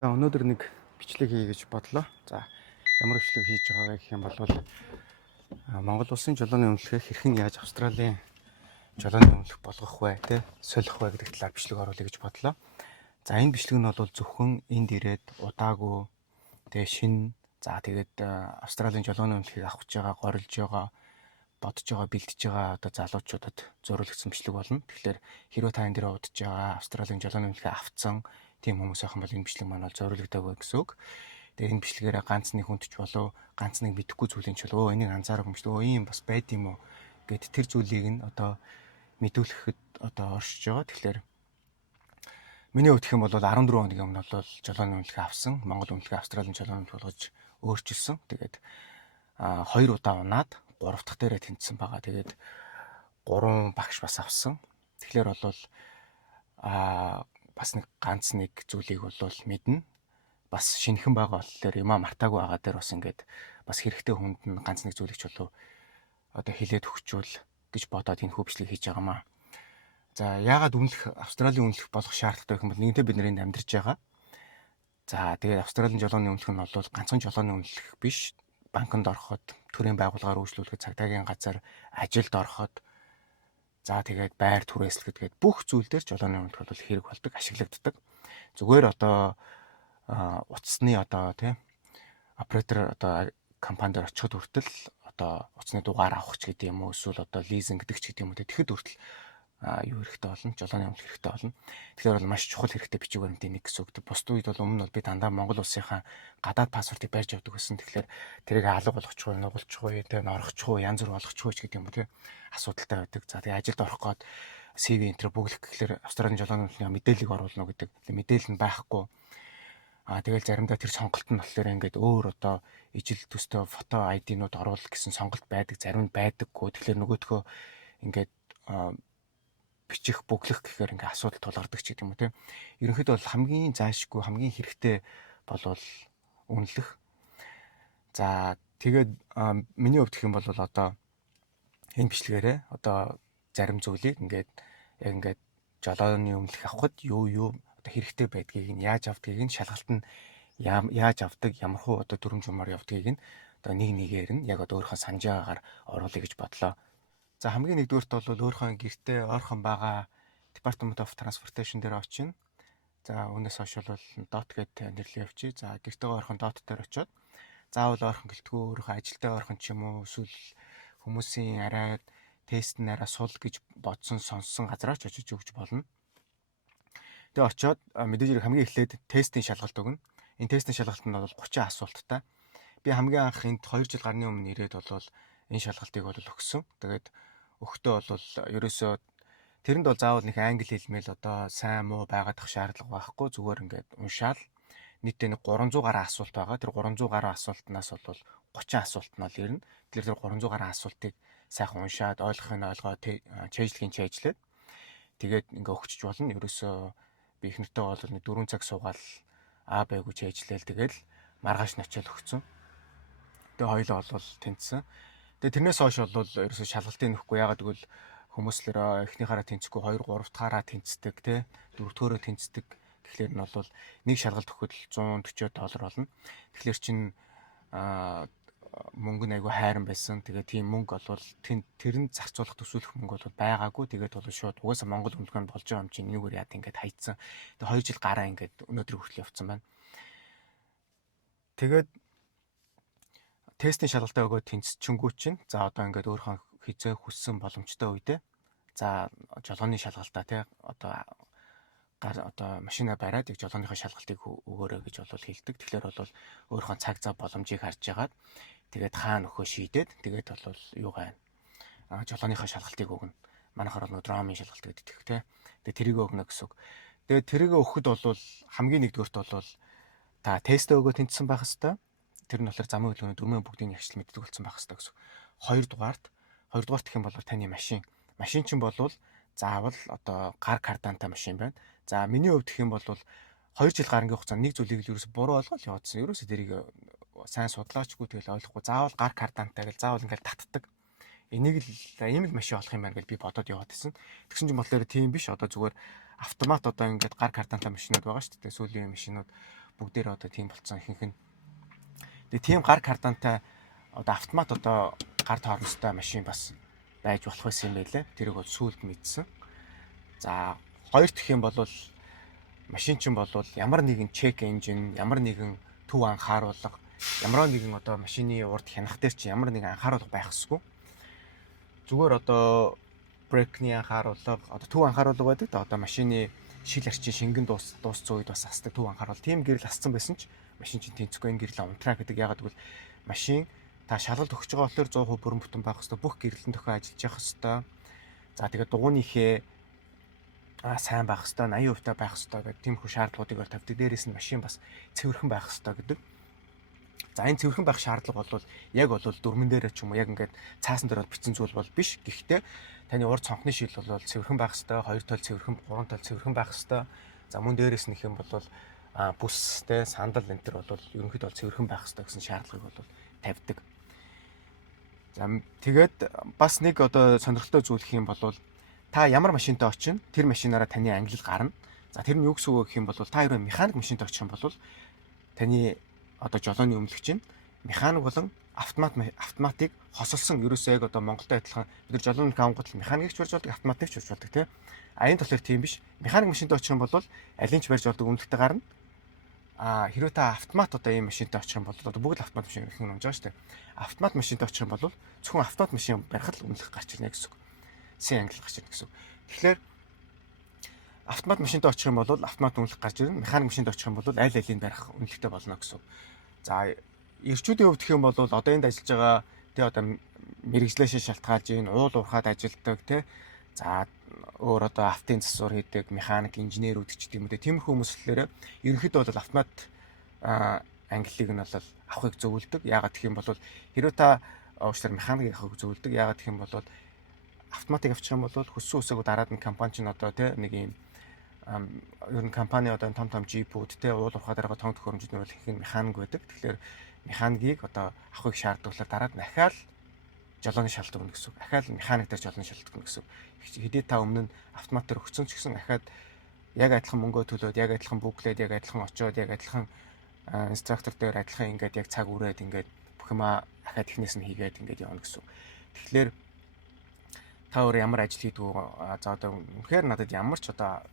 За өнөөдөр нэг бичлэг хий гэж бодлоо. За ямар бичлэг хийж байгаагаа гэх юм бол Монгол улсын жолооны үнэлгээг хэрхэн яаж Австралийн жолооны үнэлэх болгох вэ, тэ солих вэ гэдэг талаар бичлэг оруулъя гэж бодлоо. За энэ бичлэг нь бол зөвхөн энд ирээд удаагүй тэгээ шинэ тэгээд Австралийн жолооны үнэлгээг авах гэж байгаа, горилж байгаа, бодож байгаа, бэлдэж байгаа одоо залуучуудад зориулагдсан бичлэг болно. Тэгэхээр хэрвээ та энэ дээр удаж байгаа Австралийн жолооны үнэлгээ авцсан тийм хүмүүс ахын бол энэ бичлэг маань бол зориулагдаагүй гэсэн үг. Тэгээ энэ бичлэгээрээ ганц нэг хүндч болов ганц нэг мэдэхгүй зүйлийн ч болов энийг анзаарах юм шүү. Ийм бас байд юм уу гэд тэр зүйлийг нь одоо мэдүүлэхэд одоо оршиж байгаа. Тэгэхээр миний хувьд гэх юм бол 14 хоногийн өмнө бол жолооны үнэлгээ авсан. Монгол үнэлгээ Австралийн жолооны үнэлгээ болгож өөрчилсөн. Тэгээд 2 удаа унаад 3 дахь дээрээ тэнцсэн байгаа. Тэгээд 3 багш бас авсан. Тэгэхээр бол бас нэг ганц нэг зүйлийг бол мэднэ. Бас шинэхэн байгаа болохоор юмаа мартаагүй байгаа дээр бас ингээд бас хэрэгтэй хүнд нь ганц нэг зүйлийг ч болов одоо хилээд өгчүүл гэж бодоод энэ хөвчлийг хийж байгаамаа. За яагаад Австралийн үнэлэх болох шаардлагатай гэх юм бол нэгэнтээ бид нэрэнд амьдарч байгаа. За тэгээд Австралийн жолооны үнэлэх нь бол ганцхан жолооны үнэлэх биш. Банкнд ороход, төрийн байгууллагаар үйлчлүүлэхэд, цагдаагийн газар ажилд ороход тэгээд байр түрээслэхэд гээд бүх зүйл дээр жолооны үнэлэх бол хэрэг болдог, ашиглагддаг. Зүгээр одоо утасны одоо оператор одоо компанид очиход хүртэл одоо утасны дугаар авах ч гэдэг юм уу, эсвэл одоо лизинг гэдэг ч гэдэг юм уу тэгэхэд хүртэл юу хэрэгтэй болно, жолооны үнэлэх хэрэгтэй болно. Тэгэхээр бол маш чухал хэрэгтэй бичиг баримтын нэг гэсэн үг. Бусд үед бол өмнө бол би дандаа Монгол улсынхаа гадаад паспортыг барьж авдаг гэсэн. Тэгэхээр тэрийг алга болгочихгүй, нугалчихгүй, норохчихгүй, янз бүр болгочихгүй ч гэдэг юм уу асуудалтай байдаг. За тэгээ ажилд орох гээд CV энтер бүглэх гэхлээр Австралийн жолооны үнэлгээний мэдээллийг оруулна гэдэг. Мэдээлэл нь байхгүй. Тэгэл заримдаа тэр сонголт нь болохоор ингээд өөр одоо ижил төстэй фото ID-нууд оруулах гэсэн сонголт байдаг, зарим нь байдаггүй. Тэгэхээр нөгөөдхөө ингээд бичих, бүглэх гэхээр ингээ асуудал тулгардаг ч гэдэг юм уу тийм. Ерөнхийдөө бол хамгийн заашгүй, хамгийн хэрэгтэй болвол үнэлэх. За тэгээд миний хувьд гэх юм бол одоо энэ бичлэгээрээ одоо зарим зүйлийг яг ингээд жолооны үнэлэх авахд юу одоо хэрэгтэй байдгийг нь яаж авдгийг нь шалгалт нь яаж авдаг, ямар хуу одоо дүрм жумаар явдгийг нь одоо нэг нэгээр нь яг одоо өөрийнхөө санаж байгаагаар оруулъя гэж бодлоо. За хамгийн нэгдүгээрт бол өөрийнхөө гэртээ ойрхон байгаа Department of Transportation дээр очино. За үүнээс хойш бол dot гэдэг нэрлэл явчих. За гэртээ ойрхон dot дээр очиод заавал ойрхон гэлтгүү өөрийнхөө ажилдаа ойрхон ч юм уу эсвэл хүмүүсийн арай тест нь арай сул гэж бодсон сонссон газараа ч очиж өгч болно. Тэгээ очиод мэдээж хэрэг хамгийн эхлээд тестийн шалгалт өгнө. Энэ тестийн шалгалт нь бол 30 асуулттай. Би хамгийн анх энд 2 жил гарны өмнө ирээд бол энэ шалгалтыг бол өгсөн. Тэгээд өгтөө бол ерөөсөө тэрэнд бол заавал нэг англи хэлмэл одоо сайн муу байгаадах шаардлага байхгүй. Зүгээр ингээд уншаал нийтдээ нэг 300 гаруй асуулт байгаа. Тэр 300 гаруй асуултнаас бол 30 асуулт нь л ирнэ. Тэгэхээр тэр 300 гаруй асуултыг сайхан уншаад ойлгохын ойлгоод чэйжлэгийн чэйжлээд тэгээд ингээ өгчөж болно. Ерөөсөө би их нэртэй бол нэг 4 цаг суугаал А байгуу чэйжлээл тэгэл маргааш нь очиад өгцөн. Тэгээ хоёлоо бол тэнцсэн. Тэгээ тэрнээс хойш бол ерөөсөө шалгалтыг нөхгүй. Ягаад гэвэл хүмүүс л эхнийхаараа тэнцэхгүй 2 3 дахаараа тэнцдэг те 4 дахаараа тэнцдэг. Тэгэхээр нь бол нэг шалгалт өгөхөд $140 болно. Тэгэхээр чин мөнгө нь айгүй хайран байсан. Тэгээ тийм мөнгө бол тэрэнд зарцуулах төсөөлөх мөнгө бол байгаагүй. Тэгээд бол шууд угаасаа Монгол үнэлгээнд болж байгаа юм чинь энэгээр яад ингээд хайцсан. Тэгээ 2 жил гараа ингээд өнөөдөр хүртэл явцсан байна. Тэгээд тестийн шалгалтаа өгөөд тэнцчингүү чинь за одоо ингээд өөрийнхөө хизээ хүссэн боломжтой үедээ за жолооны шалгалтаа те одоо машина бариад яг жолооныхоо шалгалтыг өгөөрэй гэж бол хэлдэг. Тэгэхээр бол өөрийнхөө цаг зав боломжийг харж яагаад тэгээд хаана өгөхөө шийдээд тэгээд бол юугаа жолооныхоо шалгалтыг өгнө. Манайхаар нэг дромын шалгалт гэдэг те. Тэгээд тэрийг өгнө гэсэн үг. Тэгээд тэрийг өгөхөд бол хамгийн нэгдүгээрт бол та тест өгөө тэнцсэн байх хэвээр. Тэр нь болохоор замын хөдөлгөөний дөрмийн бүгдийн ягшлал мэддэг болсон байх хэвээр гэсэн. Хоёрдугаарт гэх юм бол таны машин. Машин чинь бол заавал одоо гар кардантай машин байна. За миний хувьд гэх юм бол 2 жил гарангийн хугацаанд нэг зүйлийг л ерөөсө буруу ойлгоод явуулсан. Ерөөсө тэрийг сайн судлаачгүй тэгэл ойлгохгүй. Заавал гар кардантай гэл заавал ингээл татдаг. Энийг л ийм л машин олох юм байна гэж би бодоод яваад байсан. Тэгсэн чинь болохоор тийм биш. Одоо зүгээр автомат одоо ингээд гар кардантай машинууд байгаа шүү дээ. Сүүлийн машинууд бүгдээр одоо тийм болцсон ихэнх нь. Тэгээ тийм гар кардантай одоо автомат одоо гар тоормостой машин бас байж болох байсан юм байлээ. Тэрийг бол сүүлд мэдсэн. За хоёр дахь юм бол машин чинь бол ямар нэгэн чек энжин, ямар нэгэн төв анхааруулга, ямар нэгэн одоо машины урд хянах дээр чи ямар нэгэн анхааруулга байх ёсгүй. Зүгээр одоо брейкний анхааруулга, одоо төв анхааруулга байдаг да, одоо машины шил арчин шингэн дууссан үед бас асдаг төв анхааруулга. Тийм гэрэл ассан байсан ч машин чинь тэнцэхгүй энэ гэрэл унтраа гэдэг. Ягаад гэвэл машин та шалгалт өгч байгаа болохоор 100% бүрэн бүтэн байх хэвээр бүх гэрэлэн тохио ажиллаж явах хэвээр. За тэгээд дугуйныхээ сайн байх хэвээр 80% байх хэвээр гэдэг тиймэрхүү шаардлагуудыг тавьдаг. Дээрээс нь машин бас цэвэрхэн байх хэвээр гэдэг. За энэ цэвэрхэн байх шаардлага бол яг бол дөрмөн дээрээ ч юм уу яг ингээд цаасан дээр бол бичсэн зүйл бол биш. Гэхдээ таны урд цонхны шил бол цэвэрхэн байх хэвээр, хоёр тал цэвэрхэн, гурван тал цэвэрхэн байх хэвээр. За мөн дээрээс нь их юм бол бүс те сандал энэ төр бол ерөнхийдөө бол цэвэрхэн байх хэвээр гэсэн шаардлагыг бол тавьдаг. За тэгээд бас нэг одоо сонирхолтой зүйл гэх юм бол та ямар машинтай очино тэр машинаараа таны ангилал гарна. За тэр нь юу гэсэн үг гэх юм бол та хэрвээ механик машинтай очих юм бол таны одоо жолооны өмнөлөгч нь механик болон автоматыг хосолсон ерөөсөө яг одоо Монголд адилхан бид нар жолооны авангууд механикч барьж болдог, автоматикч барьж болдог тийм. А энэ болохоор тийм биш. Механик машинтай очих юм бол аль нь ч барьж болдог өмнөлтөд гарна. Хэрвээ та автомат одоо ийм машинтай очих юм бол одоо бүгд автомат машин гэх юм унж байгаа шүү дээ. Автомат машинтай очих юм бол зөвхөн автомат машин барих л өмнөлөх гарч ирнэ гэсэн үг. Син англи гарч ирнэ гэсэн үг. Тэгэхээр автомат машинтай очих юм бол автомат өмнөлөх гарч ирнэ. Механик машинтай очих юм бол аль алийг барих өмнөлөхтэй болно гэсэн үг. За эрчүүдийн хувьд гэх юм бол одоо энд ажиллаж байгаа тий одоо мэрэгжлээшээ шалтгаалж ийн уул уурхаад ажилладаг тий. За өөр одоо автын засвар хийдэг механик инженерүүд ч гэдэм үү тиймэрхүү хүмүүс болохоор ерөнхийдөө бол автомат ангиллыг нь бол авахыг зөвлөдөг. Яагаад гэх юм бол хэрвээ та уучлаарай механикийг авахыг зөвлөдөг. Яагаад гэх юм бол автоматыг авчих юм бол хөссөн үсээгөө дараад нь компани чинь одоо тий нэг юм ер нь компани одоо том жипүүд тий уул уурхаад байгаа том төхөөрөмжүүд нь бол их механик байдаг. Тэгэхээр механикийг одоо авахыг шаардлагаар дараад нь ахаал жолооны шалт өгнө гэсэн үг. Ахаал механик дээр жолооны шалт өгнө гэсэн үг. Хэдий та өмнө нь автомат дээр өгсөн ч гэсэн ахаад яг адилхан мөнгөө төлөөд, яг адилхан бүглээд, яг адилхан очоод, яг адилхан инструктор дээр адилхан ингээд яг цаг үрээд ингээд бүх юма ахаад ихнээс нь хийгээд ингээд явна гэсэн үг. Тэгэхээр та өөр ямар ажил хийдэг вэ? За одоо үнэхээр надад ямар ч одоо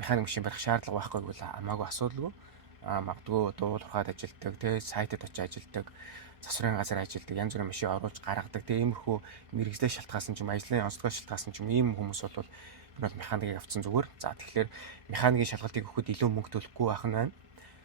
механик машин барих шаардлага байхгүй бол хамаагүй асуудалгүй. Магадгүй дуулах хаад ажилтдаг, тэ сайтад очиж ажилтдаг, засварын газар ажилтдаг, янз бүрийн машин оруулж гаргадаг, тэ иймэрхүү мэрэгжлээ шалтгаасан ч юм, ажлын онцгой шалтгаасан ч юм ийм хүмүүс бол механикийг авцсан зүгээр. За тэгэхээр механикийн шалгалтыг өгөхөд илүү мөнгө төлөхгүй байх нь байна.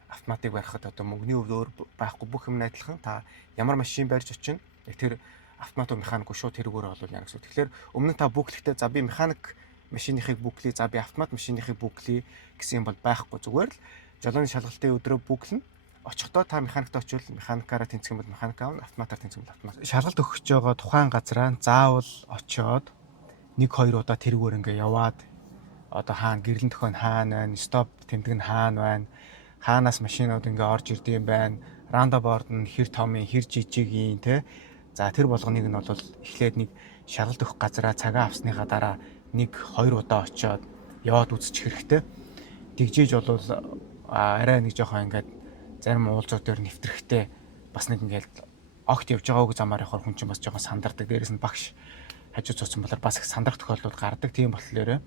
Автоматыг барихад одоо мөнгөний хувьд өөр байхгүй бүх юм адилхан та ямар машин барьж очино яг тэр автомат механикгүй шууд тэрүүгээр болов яа гэсэн. Тэгэхээр өмнө нь та бүклэхдээ за би механик машиныхыг бүклэе, за би автомат машиныхыг бүклэе гэсэн юм бол байхгүй. Зүгээр л жолооны шалгалтын өдрөө бүглэн очихдоо та механикт очивол механикаараа тэнцэх юм бол механик аавна, автоматаар тэнцэх юм бол автомат. Шалгалт өгч байгаа тухайн газараа заавал очиод 1-2 удаа тэрүүгээр ингээ яваад одоо хаана гэрлэн төхөн хаана байна, стоп тэмдэг нь хаана байна, хаанаас машинууд ингээ орж ирдэм байна, рандаборд нь хэр том юм, хэр жижиг юм те. За тэр болгоныг нь бол эхлээд нэг шалгалт өгөх газараа цагаа авсныхаа дараа 1-2 удаа очиод яваад үзчих хэрэгтэй. Тэгжээж бол арай нэг жоохон ингээд зарим уулзууд дээр нэвтрэхтэй бас нэг ингээд огт явж байгааг замаар явахаар хүн чинь бас жоохон сандардаг. Дээрээс нь багш хажуу цуцсан болоор бас их сандрах тохиолдлууд гардаг. Тийм болохоор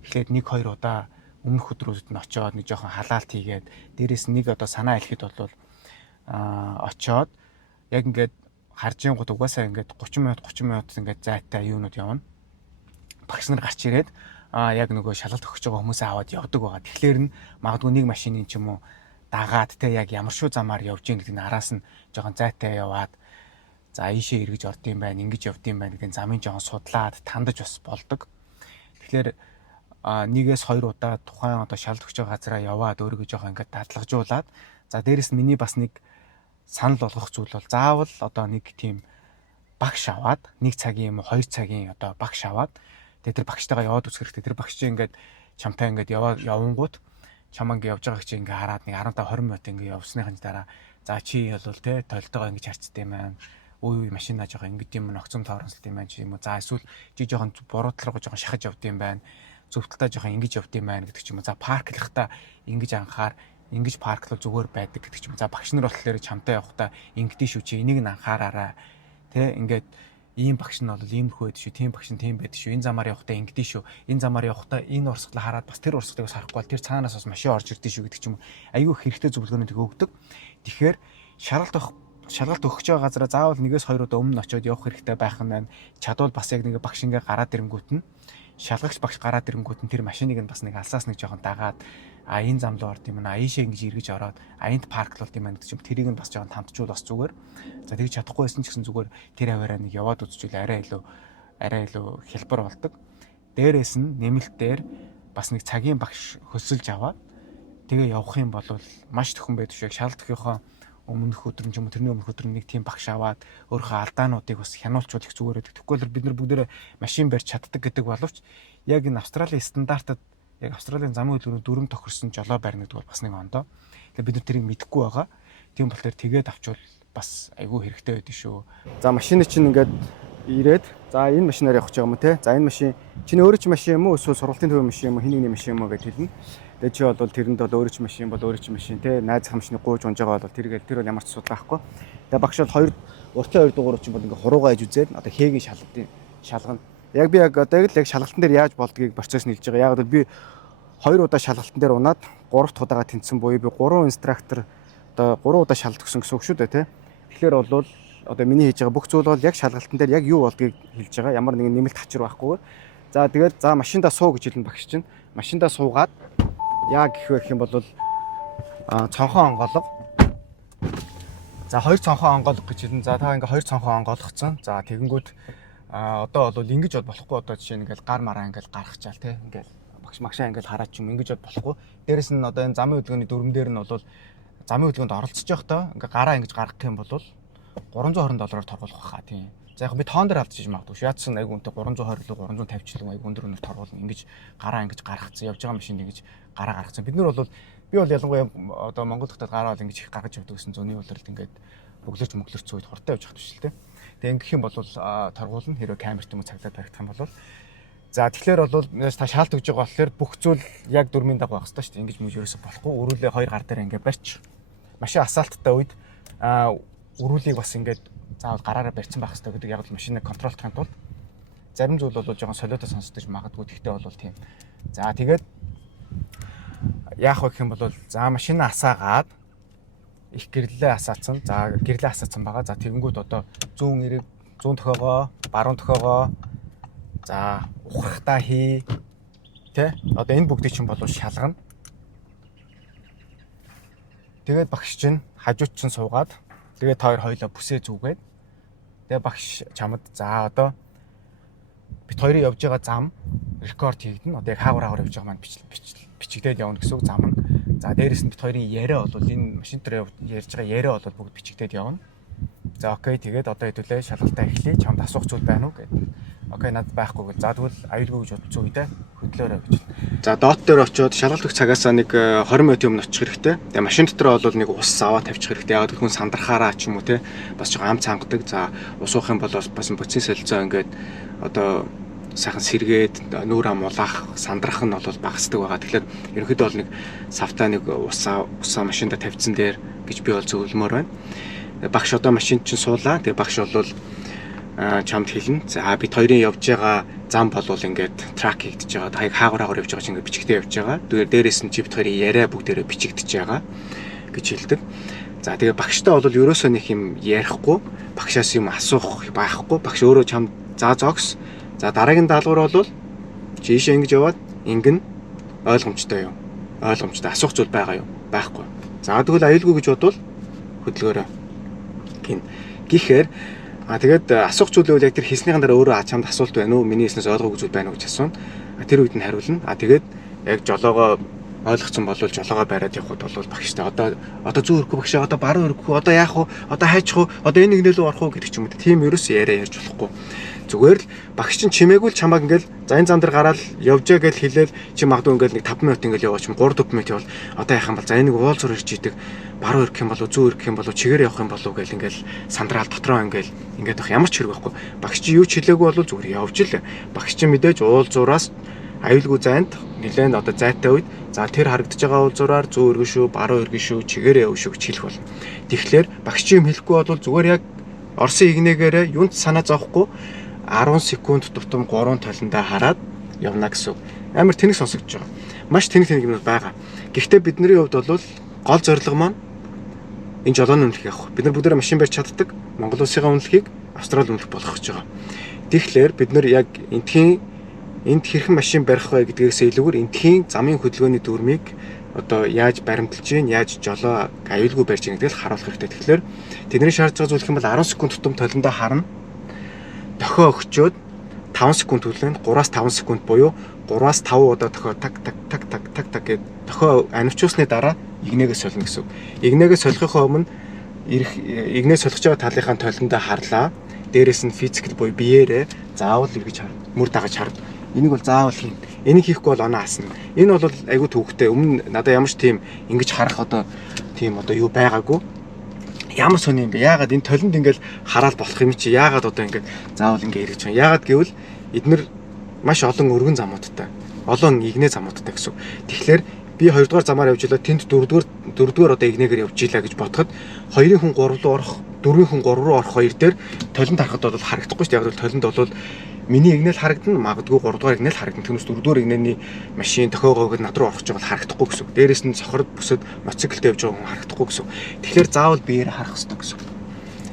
эхлээд 1-2 удаа өмнөх өдрүүдэд нь очиод нэг жоохон халаалт хийгээд дээрээс нэг одоо санаа хэлэхэд бол очиод яг ингээд харж ингууд угаасаа ингээд 30 минут ингээд зайтай юунууд явна. Багш нар гарч ирээд яг нөгөө шалгалт өгч байгаа хүмүүсээ аваад явдаг байгаа. Тэгэхээр нь магадгүй нэг машинын ч юм уу дагаад те яг ямар шүү замаар явж ийн гэдэг нь араас нь жоохон зайтай яваад за ийшээ эргэж ордсон байна, ингэж явдсан байна гэдэг замын жоохон судлаад тандаж бас болдог. Тэгэхээр 1-2 удаа тухайн одоо шалгалт өгч байгаа газараа яваад өөрийгөө жоохон ингээд дадлагжуулаад за дээрэс нь миний бас нэг санал болгох зүйл бол заавал одоо нэг тийм багш аваад 1 цагийн юм уу 2 цагийн одоо багш аваад тэр багштайгаа яваад үзэх хэрэгтэй. Тэр багш чинь ингээд чамтай ингээд явангууд чамаа ингээд явж байгааг чи ингээд хараад нэг 15-20 минут ингээд явсныхын дараа за чи бол те толтойгоо ингээд харцдаг юм байна. Үй машинаа жоохон ингээд юм ногцом тооронсолт юм байна чи юм уу. За эсвэл чи жоохон буруу тал руу жоохон шахаж явд юм байна. Зөвхөлтөө жоохон ингэж явд юм байна гэдэг ч юм уу. За парклахтаа ингэж анхаар ингэж парклал зүгээр байдаг гэдэг ч юм. За багш нар болохоор чамтай явахдаа ингэдэж шүү чи энийг нь анхаараарай. Тэ ингээд ийм багш нь бол иймэрхүү байдаг шүү, тийм багш нь тийм байдаг шүү. Энэ замаар явахдаа ингэдэж шүү. Энэ замаар явахдаа энэ урсгалаа хараад бас тэр урсгалыг бас харахгүй бол тэр цаанаас бас машин орж ирдэ шүү гэдэг ч юм. Айгүй хэрэгтэй зөвлөгөөнүүд өгдөг. Тэгэхээр шалгалт өгч байгаа газараа заавал 1-2 удаа өмнө очиод явах хэрэгтэй байх нь байна. Чадвал бас яг нэг багш ингээ гараад ирэнгүүт нь шалгагч багш гараад ирэнгүүт нь тэр машиныг нь бас нэг алсаас нэг жоохон дагаад энэ зам руу орд юм аа, ийшээ ингэж эргэж ороод энд парклуулд юм аа гэдэг чинь тэрийг нь бас жоохон тамтчул бас зүгээр. За тэгж чадахгүйсэн ч гэсэн зүгээр тэр аваараа нэг яваад үзчихвэл арай илүү хялбар болдог. Дээрээс нь нэмэлтээр бас нэг цагийн багш хөсөлж аваад тэгээ явах юм бол маш төхөн байдаг шүү. Шалгалтынхоо өмнөх өдөр нь ч юм уу тэрний өмнөх өдөр нэг тийм багш аваад өөрийнхөө алдаануудыг бас хянуулчвал их зүгээр байдаг. Тэгвэл бид нар бүгдээрээ машин барьж чаддаг гэдэг боловч яг энэ Австралийн стандартад яг Австралийн замын хөдөлгөөний дүрм тохирсон жолоо барина гэдэг бол бас нэг ондоо. Тэгээ бид нар тэрийг мэдэхгүй байгаа. Тийм болохоор тэгээд авчвал бас айгүй хэрэгтэй байдаг шүү. За машины чинь ингээд ирээд за энэ машинаар явах гэж байгаа юм те. За энэ машин чиний өөрөө ч машин юм уу эсвэл сургалтын төвийн машин юм уу хин нэгний машин юм уу гэж хэлнэ. Тэгээ чи бол тэрэнд бол өөрөө ч машин бол өөрөө ч машин те. Найз хамшны гууж унж байгаа бол тэр бол ямар ч асуудал байхгүй. Тэгээ багш бол уртын 2 дугаар чинь бол ингээд хуруугаа иж үзээд одоо хээгийн шалгана. Яг би яг одоо яг шалгалтын дээр яаж болдгийг процесс нь хэлж байгаа. Яг бол би 2 удаа шалгалтын дээр унаад 3 дахь удаага тэнцсэн буюу би 3 инструктор одоо 3 удаа шалгалт өгсөн гэсэн үг шүү дээ те. Тэгэхээр бол одоо миний хийж байгаа бүх зүйл бол яг шалгалтын дээр яг юу болдгийг хэлж байгаа. Ямар нэгэн нэмэлт хачир байхгүйгээр. За тэгээд за машиндаа суу гэж хэлнэ багш чинь. Машиндаа суугаад яг гэх юм бол цонхон онголго. За 2 цонхон онголго гэж хэлнэ. За та ингээ 2 цонхон онгойлгоцсон. За тэгэнгүүт одоо бол ингэж бол болохгүй. Одоо жишээ нь ингээл гар мараа ингээл гаргачаал те. Ингээл магшаа ингээл хараач юм ингэж бол болохгүй. Дээрэс нь одоо энэ замын хөдөлгөөний дүрм дээр нь бол замын хөдөлгөөнд оролцож явахдаа ингээ гараа ингэж гаргах юм бол $320 торгуулах байхаа тийм. За яг би тоон дээр алдчихж магадгүй шүү. Яатсан айгу үнэтэй 320 л 350 ч л айгу өндөр өнөр торгуулна. Ингэж гараа ингэж гаргацсан явж байгаа машинд ингэж гараа гаргацсан. Бид нар бол би бол ялангуяа одоо Монгол дахтад гараа бол ингэж их гаргаж явдаг гэсэн зүүнний улиралд ингээд бөглөрч үед хурдан явж хат биш л те. Тэгээ ингэх юм бол торгуулна. Хэрвээ камерт юм цагдаад баригдах юм бол за тэгэхээр бол та шаалт өгж байгаа болохоор бүх зүйл яг дүрмийн дагуу байх хэрэгтэй шүү дээ. Ингэж мөж ерөөсө болохгүй. Өрүүлээ 2 гар дээр ингээд барьж машин асфальттай үед өрүүлийг бас ингээд заавал гараараа барьсан байх хэрэгтэй гэдэг яг л машиныг контролдохын тулд зарим зүйл бол жоохон солиотой сонсдож магадгүй гэхдээ бол тийм. За тэгээд яах вэ гэх юм бол за машинаа асаагаад их гэрлээ асаацсан. За гэрлээ асаацсан байгаа. За тэгэнгүүт одоо 190 100 тохиогоо, баруун тохиогоо за ухрахтаа хий. Тэ? Одоо энэ бүгдийг чинь болов шалгана. Тэгээд багш чинь хажууд чинь суугаад тэгээд та хоёр хоёлоо бүсээ зүгээд тэгээд багш чамд за одоо бит хоёрын явж байгаа зам рекорд хийгдэн. Одоо яг хаагуур явж байгаа маань бичигдээд явна гэсэн үг зам нь. За дээрэс нь бит хоёрын яриа бол энэ машин дээр ярьж байгаа яриа бол бүгд бичигдээд явна. За окей тэгээд одоо хэдүүлээ шалгалтаа эхлэе. Чамд асуух зүйл байна уу гэдэг. Окей надад байхгүй гэл. За тэгвэл аюулгүй гэж бодсон үедээ хөдлөөрэй гэж. За доот дээр очиод шалгалт өгөх цагаас нэг 20 минут өмнө очих хэрэгтэй. Тэгээ машин дотор бол нэг ус аваад тавьчих хэрэгтэй. Яг хүн сандрахаараа ч юм уу те бас жоо ам цангадаг. За ус уух юм бол бас буцын солилцоо ингээд одоо сайхан сэргээд нүүр ам улаах сандрах нь бол багасдаг байгаа. Тэгэхээр ерөнхийдөө бол нэг савтаа нэг усаа машинда тавьсан дээр гэж би бол зөвлөмөр байна. Багш одоо машин чинь суулаа. Тэгээ багш бол чамд хэлнэ. За бид хоёрын явж байгаа зам болвол ингээд трак хийгдэж байгаа. Хаяг хаагуур явж байгаа чинь ингээд бичигдээ явж байгаа. Тэгээд дээрээс нь чи бид хоёрын яриа бүгдээрээ бичигдэж байгаа гэж хэлдэг. За тэгээ багштай бол ерөөсөө нэг юм ярихгүй, багшаас юм асуух байхгүй. Багш өөрөө чамд за зогс. За дараагийн даалгавар бол чи ийшээ ингэж яваад ингэн ойлгомжтой юу? Ойлгомжтой асуух зүйл байгаа юу? Байхгүй. За тэгвэл аюулгүй гэж бодвол хөдөлгөөрэй. Гэхдээ тэгээд асуух зүйл бол яг тэр хийснийхэн дараа өөрөө чамд асуулт байна уу? Миний хэлснээс ойлгоогүй зүйл байна уу гэж асууна. Тэр үед нь хариулна. Тэгээд яг жолоогоо ойлгоцсон болвол жолоогоо бариад явхад бол багштай одоо зүүн өргөх багшаа одоо баруун өргөх одоо яах вэ? Одоо хайчих уу? Одоо энэ нэгнээ лөө орох уу гэдэг ч юм уу. Тийм ерөөс яриа ярьж болохгүй. Зүгээр л багш чинь чимээгүй л чамааг ингээл за энэ зам дээр гараад явжээ гэж хэлээл чи магадгүй ингээл нэг 5 минут ингээл яваач юм 3-4 минут явал одоо яах юм бол за энийг уулзуур ирж идэг баруун өргөх юм болов зүүн өргөх юм болов чигээр явах юм болов гэж ингээл сандраал дотроо ингээл ингээд байх ямар ч хэрэг байхгүй багш чи юу ч хэлээгүй бол зүгээр явж л багш чи мэдээж уулзуураас аюулгүй зайд нэлээд одоо зайтай үед за тэр харагдаж байгаа уулзураар зүүн өргөн шүү, баруун өргөн шүү, чигээрээ өв шүү гэж хэлэх болно. Тэгэхээр багш юм хэлэхгүй бол зүгээр яг Орсын игнээгээрээ юунд санаа зовхгүй 10 секунд тутам 3 таландаа хараад явна гэсэн. Амар тэнэг сонсогдож байгаа. Маш тэнэг юмнууд байгаа. Гэхдээ бидний хувьд бол гол зорилго маань энэ жолооны үнэлэх явах. Бид нар бүгдээ машин барьж чаддаг. Монгол улсынхаа үнэлэхийг Австрали үнэлэх болох гэж байгаа. Тэгэхээр бид нар яг энд хэрхэн машин барих вэ гэдгээс илүүгээр эндхийн замын хөдөлгөөний дүрмийг одоо яаж баримталж гин, яаж жолоо аюулгүй барьж гин гэдгийг харуулах хэрэгтэй. Тэгэхээр тэдний шаардж байгаа зүйл хэм бол 10 секунд тутам толиндоо харна. Дохио өгчөөд 5 секунд хүлээн 3-аас 5 секунд буюу 3-аас 5 удаа дохио так гэд дохио анивчуулсны дараа игнэгээ солино гэсэн. Игнэгээ солихын өмнө игнээ солих байгаа талынхаа толиндоо харлаа. Дээрээс нь физикт буюу биеэрээ заавал эргэж харна. Мөр дагаж харна. Энийг бол заавал хийн. Энийг хийхгүй бол оноо асна. Энэ бол айгүй төвөгтэй. Өмнө надад ямар ч тийм ингэж харах тийм юу байгаагүй. Ямар сони юм бэ? Яагаад энэ толинд ингээл хараад болох юм чи? Яагаад одоо ингээд заавал ингээ эргэж байна? Яагаад гэвэл эднэр маш олон өргөн замуудтай. Олон игнээ замуудтай гэсэн. Тэгэхээр би 2 дугаар замаар явж илаа тэнд 4 дугаар одоо игнээгээр явж илаа гэж бодоход 2-ын хүн 3 руу орох, 4-ийн хүн 3 руу орох 2 дээр толинд харахад бол харагдахгүй шүү дээ. Яг л толинд бол миний игнэл харагдана, магадгүй 3 дугаар игнэл харагдана. Түүнээс 4 дугаар игнэний машин тохиогоогод над руу орох гэж бол харагдахгүй гэсэн. Дээрээс нь цохорд бүсэд мотоциклтэй явж байгаа хүн харагдахгүй гэсэн. Тэгэхээр заавал биеэр харах хэрэгтэй гэсэн.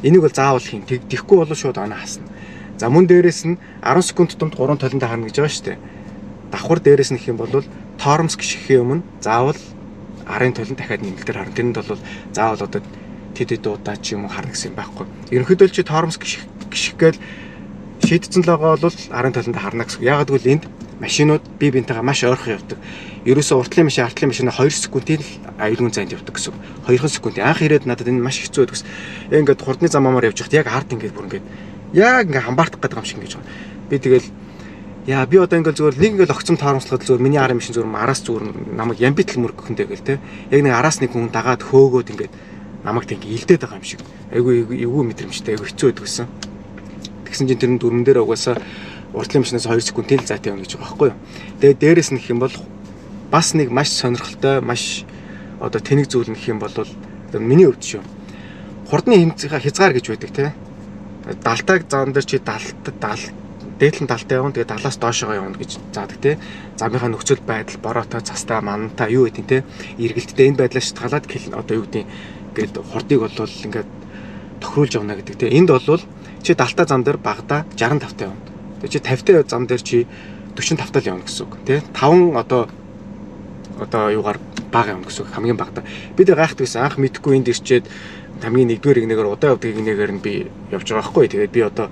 Энийг бол заавал хийн. Тэгэхгүй бол шууд оноо хасна. За мөн дээрээс нь 10 секунд тутамд 3 толинд харна гэж байгаа шүү дээ. Давхар дээрээс нь гэх юм бол Тормс гიშгэхийн өмнө заавал арын толинд дахиад нэмэлтээр харна. Тэнд бол заавал одоо тэд удаа ч юм уу харна гэсэн юм байхгүй. Ерөнхийдөө чи Тормс гიშгэх гээл шийдсэн л байгаа бол арын толинд харна гэсэн. Ягаад гэвэл энд машинууд бие биентэйгээ маш ойрхон явдаг. Ерөөсөө уртлын машин, артлын машин 2 секундын аюулгүй зайд явдаг гэсэн. 2 секунд. Анх ирээд надад энэ маш хэцүү байдаг гэсэн. Ингээд хурдны замаар явж байхад яг арт ингээд бүр ингээд яг ингээд хамбаартах гэдэг юм шиг ингэж байгаа. Би тэгэл яа би одоо ингээл зүгээр нэг ингээл огцом таарамслахад зүгээр миний арын машин зүгээр араас зүгээр намайг ямбитл мөргөхөндөө гэл те яг нэг араас нэг хүн дагаад хөөгөөд ингээд намайг тэг илдээд байгаа юм шиг айгүй эвгүй мэдрэмжтэй айгүй хэцүү байдаг гэсэн. Тэгсэн чинь тэр дүрмэн дээр угаасаа уртлын машинаас 2 секундын зайтай явна гэж байгаа байхгүй юу. Тэгээд дээрэс нь гэх юм бол бас нэг маш сонирхолтой маш одоо тэнэг зүйл нэх юм бол миний өвд шүү. Хурдны хязгаар гэж байдаг те. Далтаг зам дээр чи дээдлэн талтай явна. Тэгээд далаас доошоо явна гэж заадаг те. Замынхаа нөхцөл байдал, бороотой, цастай, манантай юу гэдэг те. Эргэлттэй энэ байдлаа шалтгаалаад одоо юу гэдэг гээд хурдыг бол ингээд тохируулж явна гэдэг те. Энд бол чи далтай зам дээр багада 65 таа явна. Тэгээд чи 50 таа зам дээр чи 45 таа л явна гэсэн үг те. 5 одоо юугаар бага явна гэсэн үг хамгийн багада. Бид гайхдаг байсан анх мэдхгүй энд ирчээд хамгийн нэгдүгээр игнэгээр удаа явдаг игнэгээр нь би явж байгаа байхгүй. Тэгээд би одоо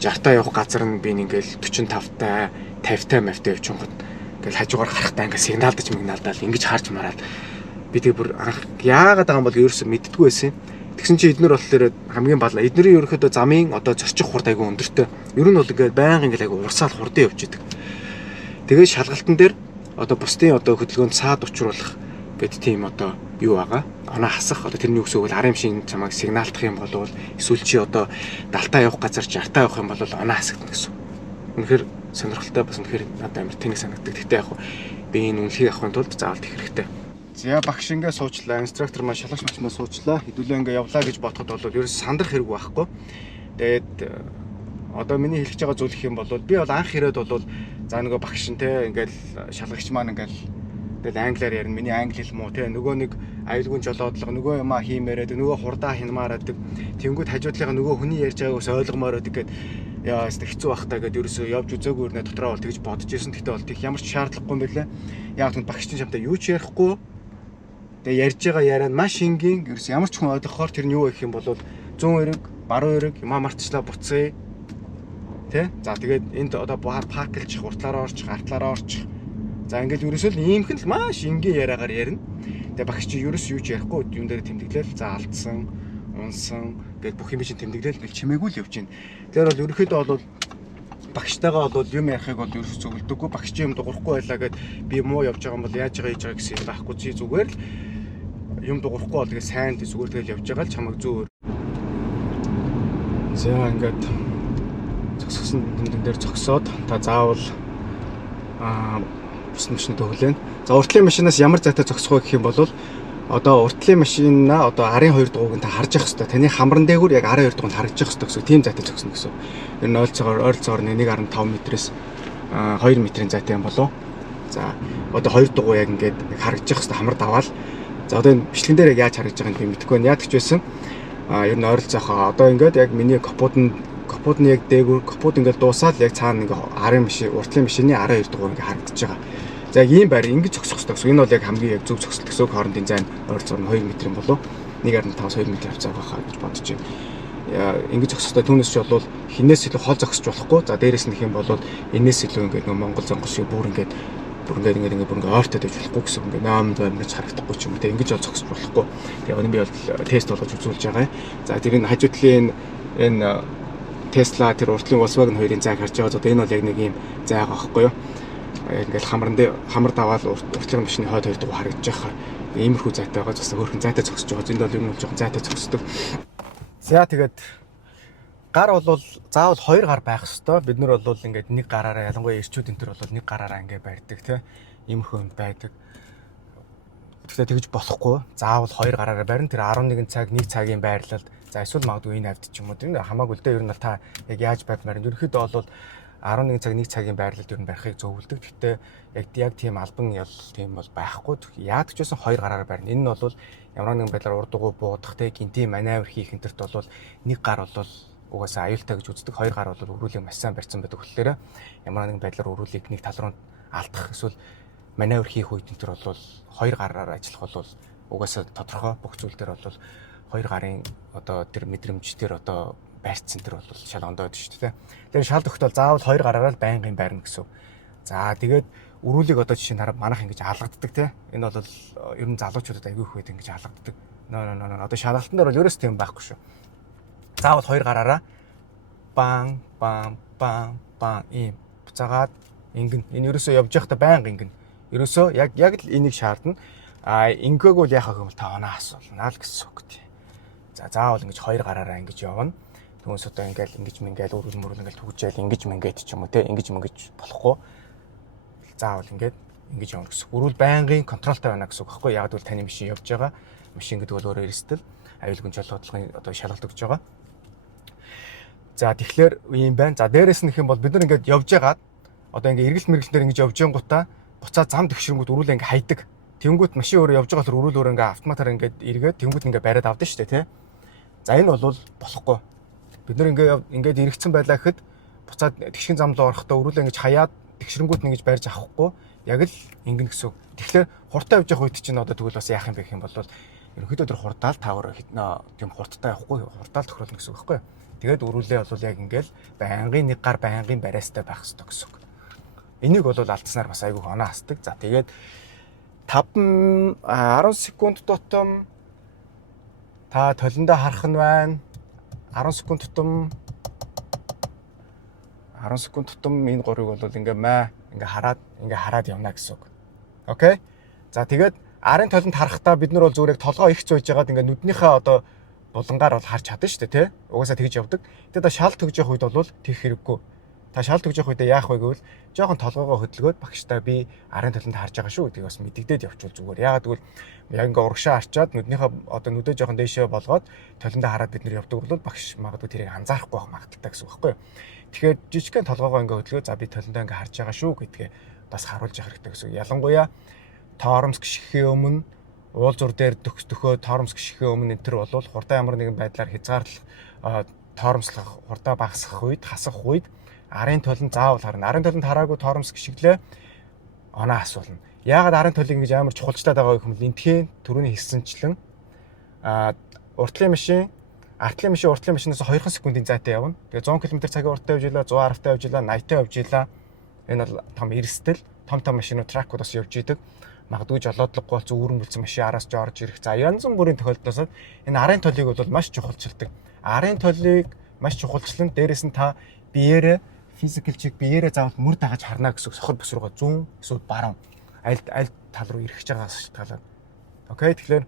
60 таа явах газар нь би ингээл 45 таа 50 таа мавтай явж байгаа. Ингээл хажуугаар харахтаа ингээл сигналдаад ингэж харж мараад би тэг бүр анх яагаад байгаа юм бол ерөөсөө мэддэггүй байсан. Тэгсэн чи эднэр болохоор хамгийн баалаа. Эднэрийн ерөөхдөө замын одоо зорчих хурд айгүй өндөртэй. Ер нь бол ингээд байнга ингээл айгүй урсаал хурдан явж идэг. Тэгээд шалгалтын дээр одоо бусдын одоо хөдөлгөөнд саад учруулах гэдэг тийм одоо юу байгаа. Оноо хасах одоо тэрний үгсөө бол арын машин чамайг сигналтах юм бол эсвэл чи одоо далтаа явах газар 60 таа явах юм бол оноо хасагдана гэсэн. Үнэхээр сонирхолтой бас үнэхээр надад амар тэнэг санагддаг. Тэгтээ яг би энэ үнэлгийг авахын тулд заавал тех хэрэгтэй. За багш ингээ суучлаа, инструктор маань шалгагч мачмаа суучлаа. Хэдүүлээ ингээ явлаа гэж бодоход бол ерөөс сандрах хэрэг байхгүй. Тэгээд одоо миний хэлж байгаа зүйл их юм бол би бол анх ирээд бол за нөгөө багш нь те ингээл шалгагч маань ингээл тэгэл англиар ярина. Миний англи хэл муу те нөгөө нэг аюулгүй жолоодлого нөгөө юмаа хиймээрээд нөгөө хурдаа хинмаараадаг. Тэнгүүд хажуудлынхаа нөгөө хүний ярьж байгааг ус ойлгомоор байдаг гэд яа хэцүү бах та гэд ерөөсөө явж үзээгүй нэ дотроо бол тэгж бодож ирсэн. Тэгтээ бол тийх ямар ч шаардлагагүй юм байлаа. Яг түн багшчин чамтай юу ч ярихгүй. Тэгээ ярьж байгаа яриа нь маш энгийн. Ерөөс ямар ч хүн ойлгохоор тэр нь юу гэх юм бол зүүн эрэг, баруун эрэг юмаа мартчлаа буцъя. Тэ? За тэгээд энд одоо парклж, хурдлаараа орчих, артлаараа орчих. За ингээл ерөөсөө л иймхэн л маш энгийн яриагаар ярина. Тэгээ багш чи ерөөс юу ч ярихгүй юм дээр тэмдэглээл за алдсан, унсан гээд бүх юм чинь тэмдэглээл гэл чимээгүй л явж байна. Тэгэхээр бол ерөөхдөө бол багштайгаа бол юм ярихыг бол ерөөс зөвлөдөггүй. Багш чи юм дуурахгүй байлаа гэд би муу явж байгаа юм бол яаж байгаа хийж байгаа гэсэн юм байхгүй чи зүгээр л юм дуурахгүй бол тэгээ сайн зүгээр тэгэл явж байгаа л чамайг зөөр. За ингээд зогссон тэмдэгэн дээр зогсоод та заавал бусад машинууд өглөө. За уртлын машинаас ямар зайтай зогсох вэ гэх юм бол одоо уртлын машинаа одоо арын 2 дугуйг та харж явах хэрэгтэй. Таны хамран дээгүүр яг арын 2 дугуйг харагдаж явах хэрэгтэй гэсэн. Тийм зайтай зогсно гэсэн. Ер нь ойролцоогоор 1.5 метрээс 2 метрийн зайтай юм болов. За одоо 2 дугуй яг ингээд харагдаж явах хэрэгтэй хамар даваал. За одоо энэ бичлэгэн дээр яг яаж харагдаж байгааг би мэдэхгүй байна. Яадаг ч байсан. Ер нь ойролцоохоо одоо ингээд яг миний капот нь яг дээгүүр капот ингээд дуусаад яг цаана ингээд арын машин уртлын машины арын 2 дугуй ингээд харагдаж байгаа. За яг ийм байр ингэж зогсох хэрэгтэй гэсэн. Энэ бол яг хамгийн яг зөв зогсолт гэсэн. Хоорондын зайн ойролцоогоор 2 м юм болов. 1.5-2 м хавцаа байхаа гэж бодож байна. Ингэж зогсохтой түүнээс ч бол хинээс илүү хол зогсож болохгүй. За дээрээс нь гэх юм бол энэс илүү ингээд нөгөө Монгол зонгол шиг бүр ингээд ойртой байж болохгүй гэсэн. Ингээд 8 ингэж харагдахгүй ч юм уу. Тэг ингэж бол зогсож болохгүй. Тэгээ өнөө би бол тест болгож үзүүлж байгаа. За тэр энэ хажуудлын энэ Tesla тэр уртлын Volkswagen хоёрын зайг харж байгаа. Одоо энэ бол яг нэг юм зай байгаа байхгүй юу? Ингээл хамар даваал уртлын машины хойд 2 дугуй харагдаж байгаа. Иймэрхүү зайтай байгаа. Бас өөрхөн зайтай зогсож байгаа. Энд бол юм жоохон зайтай зогсдог. За тэгээд гар бол заавал 2 гар байх ёстой. Бид нар бол ингээд нэг гараараа ялангуяа ирчүүд энэ төр бол нэг гараараа ингээд барьдаг тийм. Иймэрхүү юм байдаг. Тэгэхээр тэгж болохгүй. Заавал 2 гараараа барина. Тэр 11 цаг 1 цагийн байрлалд за эсвэл магадгүй энэ хавьд ч юм уу. Тэр хамаагүй л дээ. Ер нь та яг яаж баймаар. Ерөнхийдөө бол 11 цаг 1 цагийн байрлалд ер нь барихыг зөвлөдөг. Гэхдээ яг тийм албан ял тийм бол байхгүй. Яадаг ч байсан 2 гараараа барина. Энэ нь бол ямар нэгэн байдлаар урд дугуй буудах те гинти маневр хийх энтерт бол нэг гар бол угаасаа аюултай гэж үздэг. 2 гар бол өрүүлэг маш сайн барьсан байдаг болохоор ямар нэгэн байдлаар өрүүлэг нэг тал руу алдах эсвэл маневр хийх үед энэ төр бол 2 гараар ажиллах бол угаасаа тодорхой бүх зүйл дээр бол 2 гарын одоо тэр мэдрэмж дээр одоо байрцсан тэр бол шал ондоод шүү дээ. Тэгэхээр шал тогтвол заавал 2 гараараа л байнгын байрна гэсэн. За тэгээд өрүүлэг одоо жишээ нь хараа манайх ингэж алгаддаг те. Энэ бол ер нь залуучуудад аягүй их байдаг ингэж алгаддаг. Нөө одоо шалгалтан дээр бол ерөөс тийм байхгүй шүү. Заавал 2 гараараа бан ийм буцаагаад ингэн. Энэ ерөөсөө явж байхдаа байнга ингэн. Ерөөсөө яг л энийг шаардна. Ингээг бол яхах юм бол та оноо асуулна л гэсэн үг тий. За заавал ингэж 2 гараараа ингэж явна. Түүнээс одоо ингээл ингэж мингээл өргөл ингээл түгжээл ингэж мингээд ч юм уу те ингэж болохгүй. Заавал ингэж явна гэсэн. Өрүүл байнгын контролтой байна гэсэн үг байхгүй. Яг л таны машин явж байгаа. Машин гэдэг бол өөрөөр эрсдэл аюулгүй чөлөөтлөгийн одоо шалгалт өгч байгаа. За тэгэхээр ийм байна. За дээрээс нь гэх юм бол бид нар ингээд явж байгаад одоо ингээд эргэлт мэргэлтээр ингэж явж гингуудаа буцаад зам тэгшрэнгүүд өрүүлээ ингээд хайдаг. Тэнгүүд машин өөрөө явж байгаа болохоор өрүүл өөрөө ингээд автоматар ингээд эргээд тэнгүүд ингээд бариад авдаг шүү дээ тий. За энэ бол болохгүй. Бид нар ингээд эргэцэн байлаа гэхэд буцаад тэгшин зам руу орохдоо өрүүлээ ингэж хаяад тэгшрэнгүүд нь ингэж барьж авахгүй яг л ингэн гэсэн. Тэгэхээр хурдтай явж явах үед чинь одоо тэгвэл бас яах юм бэ гэх юм бол ерөнхийдөө тэр хурдаал тавар тийм хурдтай явахгүй хурдаал тохируулна гэсэн үг байхгүй. Тэгээд өрүүлээ бол яг ингээл байнгын нэг гар байнгын бариастай байх хэрэгтэй гэсэн үг. Энийг бол алдснаар бас айгүй оноо хасдаг. За тэгээд 10 секунд тутам та толиндоо харах нь байна. 10 секунд тутам энэ гурыг бол ингээ хараад явна гэсэн үг. Окей. За тэгээд арын толинд харахтаа бид нар бол зүгээр толгоо их зойж байгаад ингээ нүднийхээ одоо булангаар бол харж чадна шүү дээ тий. Угаасаа тэгж явдаг. Тэгээд шал төгж явах үед бол тэгэх хэрэггүй. Та шал төгж явах үед яах вэ гэвэл жоохон толгоогоо хөдөлгөөд багштай би арын толинд харж байгаа шүү гэдгийг бас мэддэгдээд явуул зүгээр. Яагаад гэвэл яг ингээ урагшаа арчаад нүднийхээ одоо нүдээ жоохон дээшээ болгоод толиндоо хараад бид нар явдаг бол багш магадгүй тэрийг анзаарахгүй байх магадaltaй гэсэн үг байхгүй юу. Тэгэхээр жижигхэн толгоогоо ингээ хөдөлгөө за би толиндоо ингээ харж байгаа шүү гэдгээ бас харуулж явах хэрэгтэй гэсэн үг. Ялангуяа тоормс гიშгэхийн өмнө уул зур дээр төхөө тоормс гიშгэхийн өмнө энэ төр бол хурдан ямар нэгэн байдлаар хязгаарлах тоормслох хурдан багасгах үед хасах үед арын толинд заавал харна. Арын толинд хараагүй тоормс гიშгэлээ оноо асуулна. Яагаад арын толийг ингэж амар чухалчлаад байгаа гэх юм бол энтхийн түрүүний хэлсэнчлэн уртлын машин уртлын машинаас 2 секундын зайтай явна. Тэгээ 100 км/цагийн урттай явж илаа, 110-тай явж илаа, 80-тай явж илаа. Энэ бол том эрсдэл, том машинууд тракууд бас явж идэг. Магадгүй жолоодлоггүй бол зүүрэн бүлцэн машин араас ч орж ирэх. За янз бүрийн тохиолдолд энэ арын толийг бол маш чухалчилдаг. Арын толийг маш чухалчлан дээрэс нь та биеэрээ физикал чиг биеэрээ заавал мөр дагаж харна гэсэн сохор бус руугаа зүүн эсвэл баруун аль тал руу эргэж байгаагаас шалтгаалаад. Окей тэгэхээр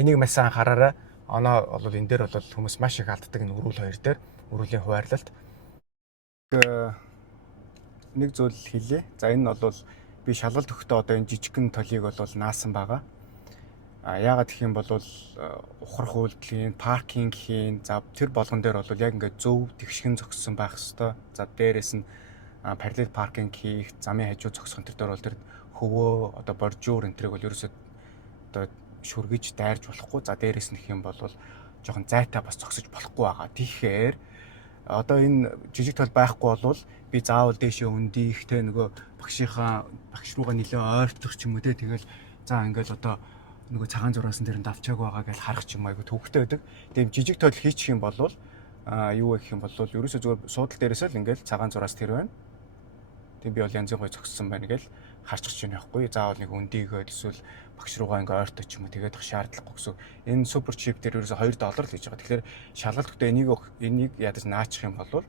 энийг маш сайн анхаараарай. Оноо бол энэ дээр бол хүмүүс маш их алддаг энэ өрүүл хоёр дээр өрүүлийн хуваарлалт. Нэг зүйл хэлье. За энэ бол би шалгалт өгөхдөө одоо энэ жижигхэн толийг бол наасан байгаа. Яагаад гэх юм бол ухрах үйлдэлийн, паркингийн, за тэр болгон дээр бол яг ингээд зөв тэгшгэн зогссон байх хэвээр. За дээрээс нь параллел паркинг хийх, замын хажуу зогсох энэ төр бол тэр хөвөө одоо боржуур энэ төрийг бол ерөөсөө одоо шүргэж дайрж болохгүй. За дээрээс нь гэх юм бол жоохон зайтай бас зогсож болохгүй байгаа. Тэгэхээр одоо энэ жижиг тол байхгүй бол би заавал дээшээ өндийх те нөгөө багш руугаа нэлээ ойртох ч юм уу те тэгэл за ингээл одоо нөгөө цагаан зураасан дээр нь давчааг байгаа гэж харах ч юм айгу төвхтэй байдаг. Тэгээд жижиг тол хийчих юм бол юу гэх юм бол ерөөсөө зүгээр суудал дээрээс л ингээл цагаан зураас тэр байна. Тэгээд би бол янзын гой зогссон байна гэж харчих чинь яахгүй. Заавал нэг өндийгөөд эсвэл багш руугаа ингээ ойртох ч юм уу тэгээд шаардлагагүй гэсэн. Энэ супер чип дээр ерөөсөө $2 л хийж байгаа. Тэгэхээр шалгалт өгдөө энийг ядаж наачих юм бол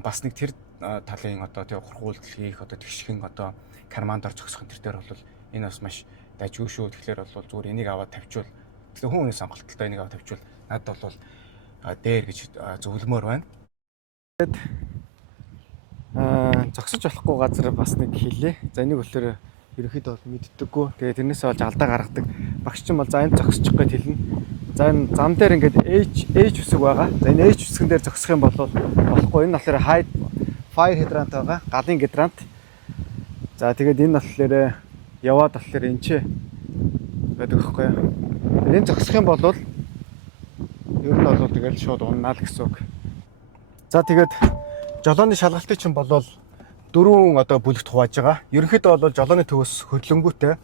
бас нэг тэр талын одоо тэг ухрахуулт хийх одоо тэгшхэн одоо кармандор зогсох энэ төр бол энэ бас маш дайжгүй шүү. Тэгэхээр бол зүгээр энийг аваад тавьчвал тэгэхээр хүн хүний сонголттой энийг аваад тавьчвал надад бол дээр гэж зөвлөмөр байна. Тэгээд зогсож болохгүй газар бас нэг хэлье. За энийг болохоор ерөнхийдөө бол мэддэггүй. Тэгээд тэрнээсээ болж алдаа гаргадаг. Багш чинь бол за энд зогсчих гээд хэлнэ. За энэ зам дээр ингээд H үсэг байгаа. За энэ H үсгэн дээр зогсох юм бол болохгүй. Энэ болохоор fire hydrant байгаа. Галын гидрант. За тэгээд энэ болохоор яваад болохоор энэ ч байдаг байхгүй юу. Энэ зогсох юм бол ер нь бол тэгэл шууд уннаа л гэсэн үг. За тэгээд жолооны шалгалтыг чинь болвол 4 одоо бүлэгт хувааж байгаа. Ерөнхийдөө бол жолооны төвөөс хөдлөнгүүтэй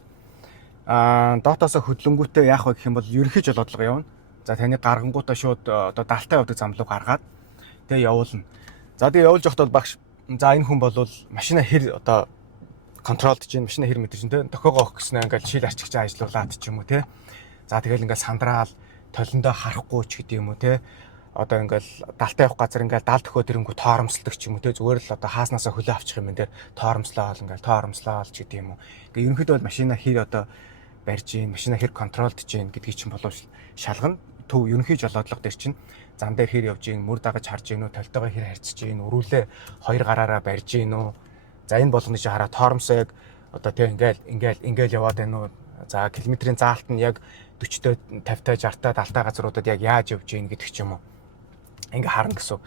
доотоосоо хөдлөнгүүтэй яах вэ гэх юм бол ерөнхий жолоодлого явна. За таны гаргангуудаа шууд одоо даалтай явдаг зам руу гаргаад тэгээ явуулна. За тэгээ явуулж явахдаа багш за энэ хүн бол машина хэр одоо контролд чинь машина хэр мэдэрч тэ тохиогоо өгөх гэснээр ингээл шил арчигч ажиллуулаад ч юм уу те. За тэгэл ингээл сандраал толиндоо харахгүй ч гэдэг юм уу те. Одоо ингээл далтай явах газар ингээл дал төхөө тэрэнгүү тоормсолдог ч юм уу те. Зүгээр л одоо хааснасаа хөлөө авчих юм энэ дээр тоормслоо ингээл тоормслоо ч гэдэг юм уу. Ингээ ерөнхийдөө бол машина хэр одоо барьж ийн, машина хэр контролд чинь гэдгийг чинь болов шалгана. Төв ерөнхий жолоодлого дээр чинь зам дээр хэр явж ийн, мөр дагаж харж ийн үү, толтойгоо хэр харьцаж ийн, өрүүлээ хоёр гараараа барьж ийн үү. За энэ болгоны чи хараа тоормсоо яг одоо тэг ингээл яваад байна уу. За километрийн заалт нь яг 40-той 50-той 60-той далтай газруудад яг яаж явж ийн гэдэг ч юм уу. Ингээ харна гэсэн.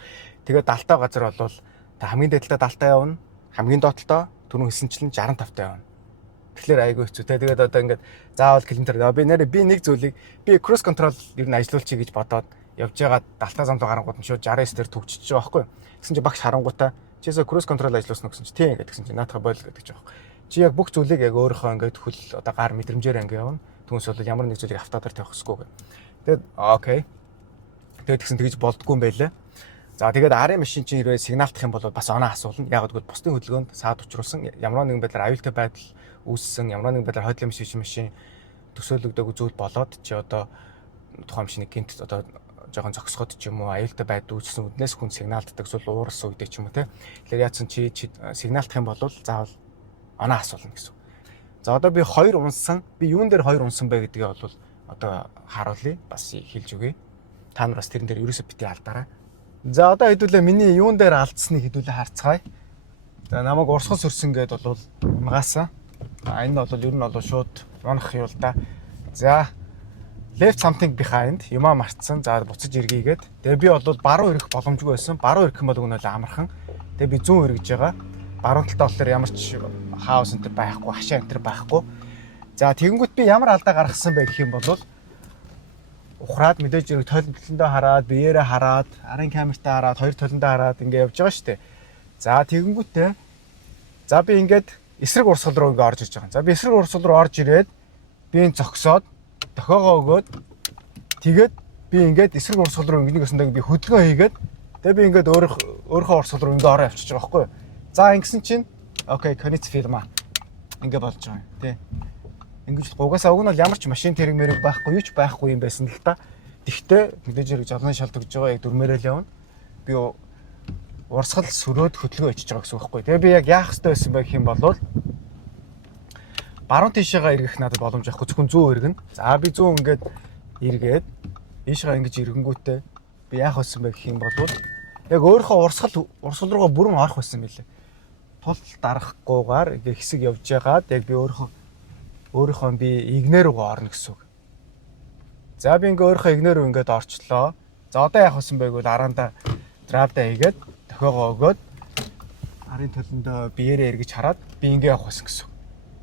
Тэгээд далтай газар бол та хамгийн дээдлээ далтай явна. Хамгийн доотлоо түрүүн хэлсэнчлэн 65-тай явна. Тэгэхээр айгүй хэцүү те. Тэгээд одоо ингээд заавал километр би нэг зүйлийг би cruise control ер нь ажилуулчих гэж бодоод явж байгаа далтай зам руу гарангууд нь шууд 69 дээр төгчж байгаа байхгүй. Гэсэн чи багш харангуудаа чисээ cruise control ажиллуулсан гэсэн чи тийм гэсэн чи наатах бойл гэдэг ч аахгүй. Чи яг бүх зүйлийг яг өөрийнхөө ингээд хөл одоо гар мэдрэмжээр ингээд явна. Түүнээс бол ямар нэг зүйлийг автодор тавих хэрэггүй. Тэгээд окей. Тэгээд тэгсэн тэгж болдгоо юм байлаа. За тэгээд арын машин чинь хэрвээ сигналтах юм бол бас оноо асуулна. Яг гэвэл бусдын хөдөлгөөнд саад учруулсан ямар нэгэн байдлаар аюултай байдал үүссэн, ямар нэгэн байдлаар хойлон машин төсөөлөгдөг зүйл болоод чи одоо тухайн машиныг гинт одоо жоохон зогсоход ч юм уу аюултай байдал үүссэн үднээс хүн сигналддаг зүйл уурсан үедээ ч юм уу те. Тэгэхээр яатсан чи сигналтах юм бол заавал оноо асуулна гэсэн. За одоо би 2 унсан. Би юун дээр 2 унсан бэ гэдгээ бол одоо харуулъя. Бас хэлж өгье. Та нар бас тэрэн дээр ерөөсөө бити алдаарай. За одоо хэдүүлээ миний юун дээр алдсныг хэдүүлээ харцгаая. За намайг урсгал сөрсөн гэдээ бол унгаасан. Энэ бол ер нь бол шууд унах юм л да. За left something behind юмаа мартсан. За буцаж эргээгээд. Тэгээ би бол баруун ирэх боломжгүй байсан. Баруун ирэх юм бол өгнөл амархан. Тэгээ би зүүн эргэж байгаа. Баруун талдаа болохоор ямар ч хаус энэ байхгүй, хашаа энэ байхгүй. За тэгэнгүүт би ямар алдаа гаргасан бэ гэх юм бол ухраад мэдээж зэрэг толиндоо хараад, биеэрээ хараад, арын камертаа хараад, хоёр толиндоо хараад ингээ явж байгаа шүү дээ. За тэгэнгүүтээ за би ингээд эсрэг урсгал руу ингээ орж ирж байгаа. За би эсрэг урсгал руу орж ирээд би энэ зогсоод тохиогоо өгөөд тэгээд би ингээд эсрэг урсгал руу ингээ нэгэсэндээ би хөдөлгөөн хийгээд тэгээд би ингээд өөрийнхөө урсгал руу ингээ ороо явчихж байгаа байхгүй юу. За ингэсэн чинь окей, конец фирма ингээ болж байгаа юм тий. Ингэж угаасаа уг нь бол ямар ч машин тэрэг мэрэг байхгүй юу ч байхгүй юм байсан л та. Тэгтээ мэдээж хэрэг жолооны шалт өгж байгаа яг дөрмөрөө л явна. Би урсгал сөрөөд хөдөлгөөн очиж байгаа гэсэн үг байхгүй. Тэгээ би яг яах ёстой байсан бэ гэх юм бол баруун тишээгаа эргэх надад боломж авахгүй зөвхөн зүүн эргэн. За би зүүн ингээд эргээд ийшээ ингэж эргэнгүүтээ би яах байсан бэ гэх юм бол яг өөрийнхөө урсгал руугаа бүрэн орох байсан мэлээ. тул дарахгүйгээр ингээ хэсэг явж байгаад яг би өөрийнхөө би игнэр рүү орно гэсэн үг. За би ингээ өөрийнхөө игнэр рүү ингээд орчлоо. За одоо яах вэ байг бол араанда драпта хийгээд тохиогоо өгөөд арын төлөндөө биеэрээ эргэж хараад би ингээ явах гэсэн үг.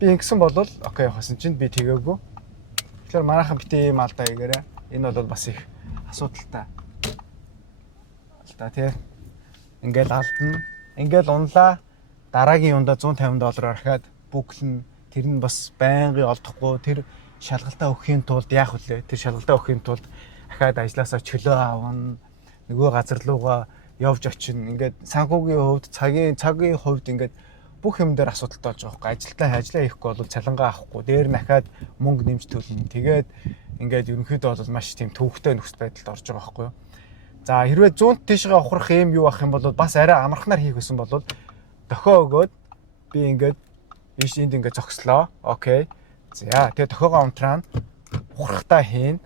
Би ингэсэн бол окей явахсан чинь би тэгээгүй. Тэгэхээр манайхан битээ юм алдаа хийгээрээ. Энэ бол бас их асуудалтай. Тий. Ингээл алдна. Ингээл унлаа. Дараагийн юундаа $150 архиад бүглэн тэр нь бас байнгын олдохгүй тэр шалгалтаа өгөхийн тулд яах вүлээ? Тэр шалгалтаа өгөхийн тулд ахаад ажилласаа чөлөө авна. Нөгөө газар руугаа явж очино. Ингээд санхүүгийн хувьд цагийн хувьд ингээд бүх юм дээр асуудалтай болж байгаа байхгүй. Ажиллаа хийхгүй бол цалингаа авахгүй. Дээр нь ахаад мөнгө нэмж төлнө. Тэгээд ингээд ерөнхийдөө бол маш тийм төвөгтэй нөхцөл байдалд орж байгаа байхгүй юу? За хэрвээ 100-т тийшээ ухрах юм юу ах юм бол бас арай амархнаар хийх гэсэн бол дохио өгөөд би ингээд энд ингээд зогслоо. Окей. За тэгээ дохиогоо унтраана. Ухрахтаа хийн.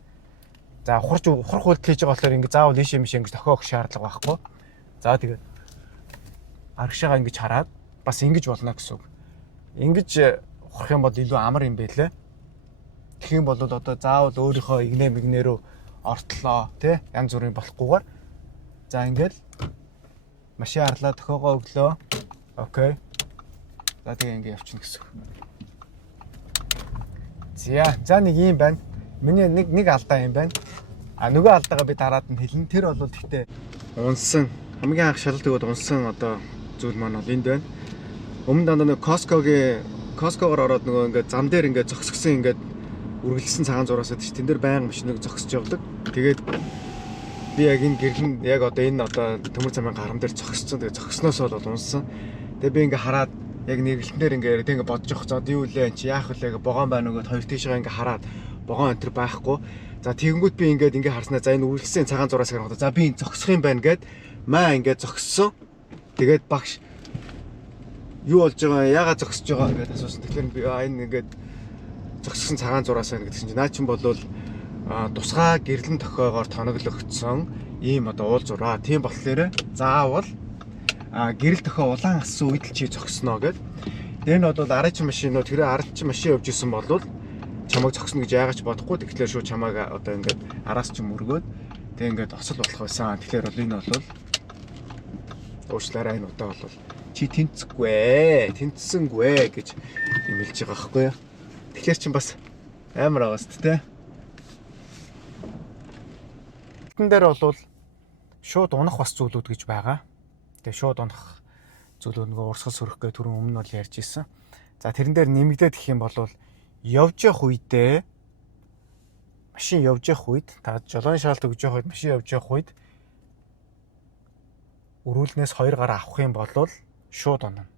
За ухрах үйлдэл хийж байгаа болохоор ингээд заавал ийш юм шиг ингээд дохио өгөх шаардлага байхгүй. За тэгээд аргашаага ингэж хараад бас ингэж болно гэсэн үг. Ингэж ухрах юм бол илүү амар юм байлээ. Тэгэх юм бол одоо заавал өөрийнхөө игнэ рүү ортлоо тий янз бүрийн болохгүйгээр за ингээл машин харлаа тохиогоо өглөө. Окей. За тэгээ ингээ явчихна гэсэн. За нэг юм байна. Миний нэг алдаа юм байна. Нөгөө алдаагаа би дараад нь хэлнэ. Тэр бол гэхдээ унсан хамгийн анх шалгалт өгөөд унсан одоо зүйл маань бол энд байна. Өмнө дандаа нэг Costco-гоор ороод нөгөө ингээ зам дээр ингээ зогсгсон ингээ үргэлжлсэн цагаан зураас байдаг ш. Тэн дээр байнга машиныг зогсож явдаг. Тэгээд би яг энэ гэрлэн яг одоо энэ одоо төмөр замын гарам дээр зогссон. Тэгээд зогсноос бол унсан. Тэгээд би ингээ хараад яг нэрлэлтээр ингээ бодож явах. За юу лээ чи яах вэ гэ богоон байна уу гэд хоёр тийшээ ингээ хараад богоон өнтер байхгүй. За тэгэнгүүт би ингээ харснаа за энэ үргэлжлсэн цагаан зураас хараад за би энэ зогсох юм байна гэд маа ингээ зогссон. Тэгээд багш юу болж байгаа яагаад зогсож байгаа гэдээ асуусан. Тэгэхээр би энэ ингээ зогссон цагаан зураас байна гэдэг чинь наа чин болвол тусгай гэрлэн тохиогоор тоноглогдсон ийм одоо уул зураа. Тийм болохоор заавал гэрэл тохио улаан ассан үед л чи зогсноо гэд. Тэр нь бол араач машинууд тэр араач машин явж исэн болвол чамайг зогсно гэж яагаад ч бодохгүй. Тэгэхээр шууд чамайг одоо ингээд араас ч мөргөөд тэг ингээд осол болох байсан. Тэгэхээр бол энэ бол уучлаарай энэ удаа бол чи тэнцсэнгүй гэж имэлж байгаа байхгүй юу. Тэгэхээр чин бас амар байгаас тээ. Тэн дээр бол шууд унах бас зүйлүүд гэж байгаа. Тэгээ шууд унах зүйлүүд нөгөө урсгал сөрөх гэх түрүүн өмнө бол ярьж ирсэн. За тэрэн дээр нэмэгдээд гэх юм бол явж явах үедээ машин явж явах үед та жолооны шалгалт өгж явах үед машин явж явах үед өрүүлнээс 2 гараа авах юм бол шууд унана.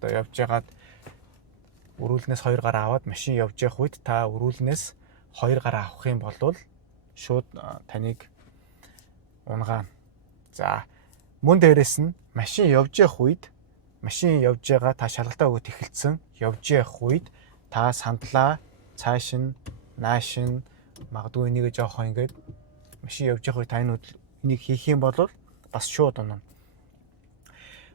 Одоо явж ягаад өрүүлнээс 2 гараа аваад машин явж явах үед та өрүүлнээс 2 гараа авах юм бол шууд таныг унгаана. За мөн дээрэс нь машин явж явах үед машин явж байгаа та шалгалтаа өгöd эхэлсэн явж явах үед та сандлаа цааш нь нааш нь магадгүй энийг жоохон ингээд машин явж явах үед та энийг хийх юм бол бас шууд унана.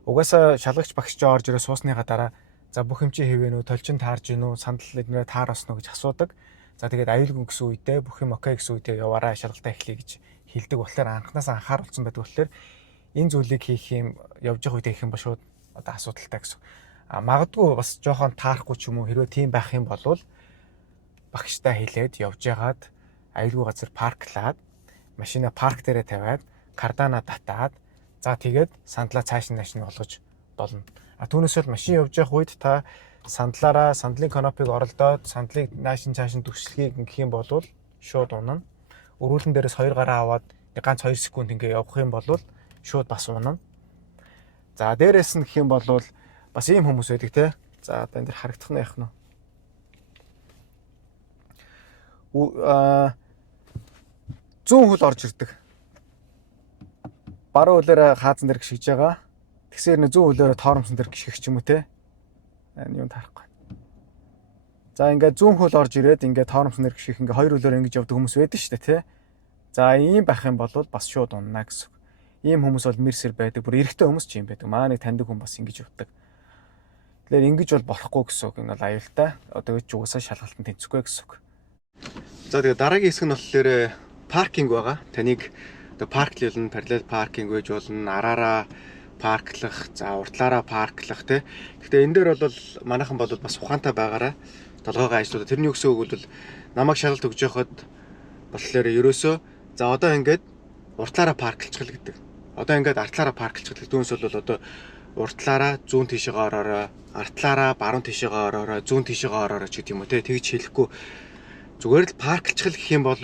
Угаасаа шалгагч багш ч орж ирээ суусныхаа дараа за бүх юм чи хэвэн үү толчин таарж гин үү сандал эднэрээ тааросноо гэж асуудаг. За тэгээд аюулгүй гэсэн үедээ бүх юм окей гэсэн үедээ яваараа шалгалтаа эхлэе гэж хэлдэг болохоор анханаас анхааруулсан байдаг болохоор энэ зүйлийг хийх юм явж явах үедээ хийх юм ба шууд одоо асуудалтай гэсэн. Магадгүй бас жоохон таарахгүй ч юм уу хэрвээ тийм байх юм бол багштай хэлээд явж ягаад аюулгүй газар парклаад машина парк дээрээ тавиад кардана татаад за тэгээд сандлаа цааш нь нааш нь болгож болно. Түүнээс бол машин явж явах үед та сандлаараа сандлын канопиг оролдоод сандлыг нааш нь цааш нь төгслөхийг гэх юм бол шууд унана. Өрүүлэн дээрээс 2 гараа аваад ганц 2 секунд ингээ явах юм бол шууд бас унана. За дээрээс нь гэх юм бол бас ийм хүмүүс байдаг те. За одоо энэ дэр харагдах нь яах нь зүүн хөл орж ирдэг. Баруун хөлөөр хаазан дээр гიშгэж байгаа. Тэгсээр нэ зүүн хөлөөр тоормсон дээр гიშгэх ч юм уу те. Энэ юм тарахгүй. За ингээд зүүн хөл орж ирээд ингээд тоормсон дээр гიშгэх ингээд хоёр хөлөөр ингэж явдаг хүмүүс байдаг шүү дээ те. За ийм байх юм бол бас шууд унана гэсэн. Ийм хүмүүс бол мэрсэр байдаг. Бүр эрэгтэй хүмүүс ч юм байдаг. Маа нэг таньдаг хүн бас ингэж явдаг. Тэгэхээр ингэж бол болохгүй гэсэн үг. Энэ бол аюултай. Одоо ч угаасаа шалгалтанд тэнцэхгүй гэсэн үг. За тэгээд дараагийн хэсэг нь болохоор паркинг байгаа. Таныг одоо парклуулна, параллел паркинг гэж болно, араараа парклах, за уртлаараа парклах тий. Гэхдээ энэ дээр бол манайхан бол бас ухаантай байгаараа толгойгоо ажиллуулаад тэрний өсөө үг бол намайг шалгалт өгж явахад болохоор ерөөсөө за одоо ингээд уртлаараа парклчихл гэдэг. Одоо ингээд артлаараа парклчихл гэдэг. Түүнээс бол одоо уртлаараа зүүн тишээгээ ороорой, артлаараа баруун тишээгээ ороорой, зүүн тишээгээ ороорой ч гэдэг юм уу те. Тэгж хэлэхгүй зүгээр л парклчихл гэх юм бол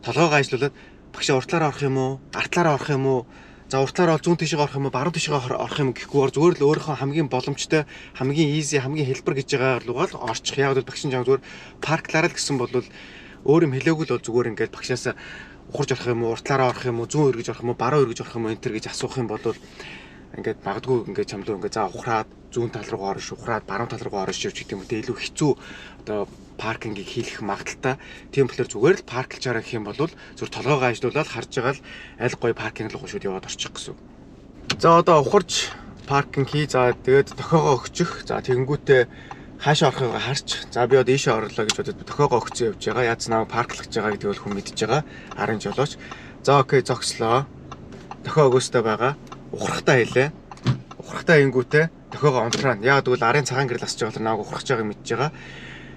толгойгоо ажиллуулад багшаа уртлаараа орох юм уу, артлаараа орох юм уу, за уртлаараа зүүн тишээгээ орох юм уу, баруун тишээгээ орох юм гэхгүй зүгээр л өөрийнхөө хамгийн боломжтой, хамгийн easy, хамгийн хэлбэр гэж байгаа руугаа л орчих. Яг л багшин жаа зүгээр парклаараа л гэсэн бол өөр юм хэлээгүй л бол зүгээр ингээд багшаасаа ухарж орох юм уу, уртлаараа орох юм уу, зүүн өргөж орох юм уу, баруун өргөж орох юм уу энэ төр гэж асуух юм бол ингээд магадгүй ингээд чамлуу ингээд за ухраад зүүн тал руугаа орно, ухраад баруун тал руугаа орно гэж гэдэг юм те илүү хэцүү одоо паркингийг хийх магадaltaй. Тийм болохоор зүгээр л парклж араа гэх юм бол зүр толгойгоо ажиллуулаад харж байгаа л аль гоё паркинг руу шууд яваад орчих гэсэн. За одоо ухарж паркинг хий. За тэгээд тохиогоо өгчих. За тэгэнгүүтээ хаашаа орохыг харж. За би одоо ийшээ орлоо гэж бодоод тохиогоо өгцөн явж байгаа. Яаж намайг парклах гэж байгаа гэдгийг бол хүн мэдж байгаа. Арын жолооч. За окей зогслоо. Тохио өгөөстэй байгаа. Ухрахтаа хэлээ. Ухрахтаа ингүүтээ тохиогоо унтраана. Яг тэгвэл арын цагаан гэрэл асч байгаа л намайг ухрах байгааг мэдж байгаа.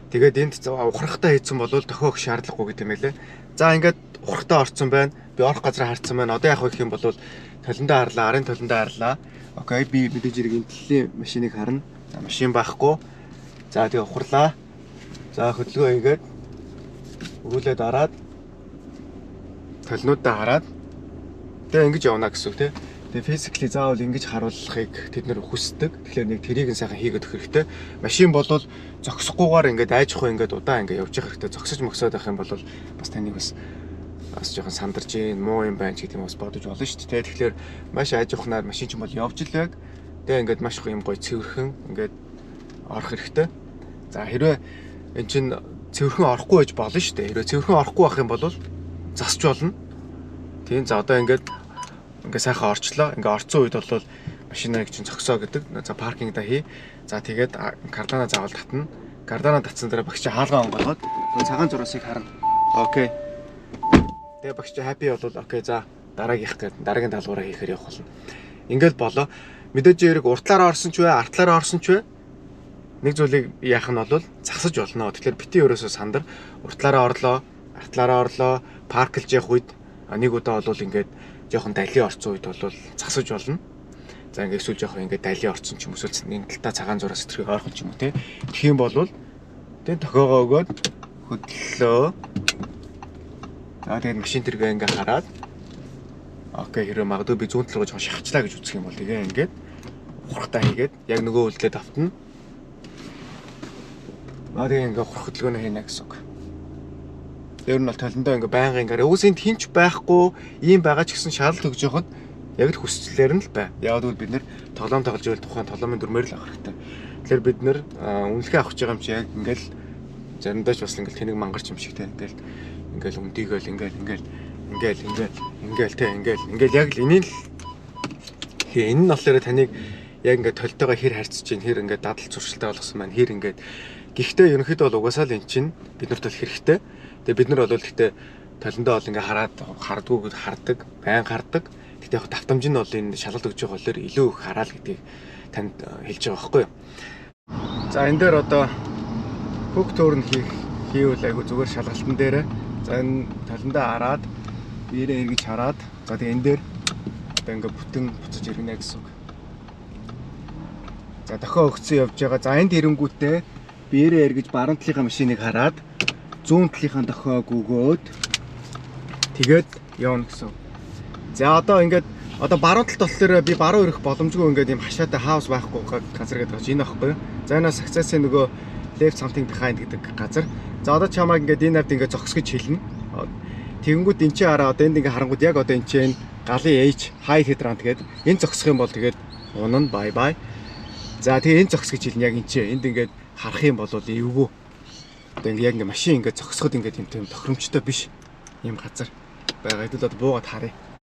Тэгээд энд ухрахтаа хийсэн бол тохио өгөх шаардлагагүй гэдэг юм байлээ. За ингээд ухрахтаа орцсон байна. Би орох газраа харцсан байна. Одоо яг гэх юм бол толиндоо харлаа, арын толиндоо харлаа. Окей би мэдээж хэрэг энэ төллийн машиныг харна. За машин байхгүй. За тэгээ ухарлаа. За хөдөлгөөн хийгээд өгүүлээд дараад толинуудаа хараад тэгээ ингэж явна гэсэн үг тий. Тэгээ физикли заавал ингэж харуулахыг тэд нэр хүсдэг. Тэгэхээр нэг тэрийг нь сайхан хийгээд өгөх хэрэгтэй. Машин бол зогсохгүйгээр ингээд айжхгүй ингээд удаан ингээд явж явах хэрэгтэй. Зогсож мөксөд байх юм бол бас таныг бас жоохон сандарч гин муу юм байна ч гэдэг юм бас бодож болно шүү дээ. Тэгэхээр маш айжухнаар машин ч юм бол явж л байг. Тэгээ ингээд маш их юм гоё цэвэрхэн ингээд орох хэрэгтэй. За хэрвээ эн чин цэвэрхэн орохгүй байж болно шүү дээ. Хэрвээ цэвэрхэн орохгүй байх юм бол засч болно. Тийм за одоо ингээд сайхан орчлоо. Ингээ орцсон үед бол машиныг чинь зогсоо гэдэг. За паркингда хий. За тэгээд кардана заавал татна. Кардана татсан дараа багш хаалгаа онгоолгоод цагаан зураасыг харна. Окей. Тэгээ багш happy болвол окей за дараагийнх гээд дараагийн даалгавраа хийхээр явах болно. Ингээл болоо. Мэдээж хэрэг уртлаараа орсон ч вэ, артлаараа орсон ч вэ нэг зүйлийг яах нь бол засаж болно. Тэгэхээр бити ерөөсөө сандар уртлаараа орлоо, артлаараа орлоо, парклж явах үед нэг удаа бол ингээд жоохон далийн орцсон үед бол засаж болно. За ингээд эсвэл жоохон ингээд далийн орцсон ч юм эсвэл нэг талтаа цагаан зураас сэтгэх ойрхон ч юм уу те. Тэгэх юм бол тэгээ тохиогоо өгөөд хөдлөө. За тэгээд машин тэргээ ингээд хараад окей хэрэг магадгүй би зүүн талгаа жоохон шахачлаа гэж үзэх юм бол тэгээ ингээд ухрахтаа хийгээд яг нөгөө үлдээд автна. Тэгээ ингээд ухрах хөдөлгөөнөө хийнэ гэсэн үг. Дээр нь бол толиндоо ингээ байнгын ингээ өөсөнд хинч байхгүй ийм байгаа ч гэсэн шаардлагат өгж явахад яг л хүсчлээр нь л бай. Яг л бид нэр тоглоом тоглож байвал тухайн тоглоомын дүрмээр л авах хэрэгтэй. Тэгэхээр бид нэр үнэлгээ авах гэж байгаа юм чи яг ингээл заримдаа ч бас ингээл тэнэг мангарч юм шиг те ингээл өмдийгээл ингээл те ингээл яг л энийг л энэ нь болохоор таныг яг ингээ толтойгоо хэр харьцаж чинь хэр ингээ дадал зуршилтай болгосон маань хэр ингээ гэхдээ ерөнхийдөө бол угаасаа л эн чинь бид нарт бол хэрэгтэй. Тэгээ бид нар бол гэхдээ толиндоо бол ингээ хардггүй хардаг, байн хардаг. Гэхдээ яг давтамж нь бол энэ шалгалт өгж байгаа болохоор илүү их хараал гэдгийг танд хэлж байгаа байхгүй юу. За энэ дээр одоо хөг төөрн хийвэл айгу зүгээр шалгалтын дээр. За энэ толиндоо хараад биерээ эргэж хараад за тэгээ энэ дээр одоо ингээ бүтэн буцаж иргэнэ гэсэн үг. За дохио өгцөн явж байгаа. За энд ирэнгүүтээ биерээ эргэж баруун талынхаа машиныг хараад зүүн талынхаа дохиог өгөөд тэгээд явна гэсэн. За одоо ингээд баруун талд болохоор би баруун ирэх боломжгүй ингээд юм хашаатай хаус байхгүй газар гэдэг чинь энэ байхгүй юу. За энэ success-ийн нөгөө left something behind гэдэг газар. За одоо чамайг ингээд энэ навд ингээд зогсгож хэлнэ. Тэгэнгүүт эн чинь хараа одоо энд ингээд харангууд яг одоо энэ чинь галын H high hydrant гэдэг энэ зогсох юм бол тэгээд унана bye bye. За тэгээ энэ зогсгож хэлнэ яг энэ чинь энд ингээд харах юм бол эвгүй. Одоо ингээ яг ингээ машин ингээ зогсоход ингээ тийм тохиромжтой биш юм газар байгаа. Хэдүүл одоо буугаад харъя.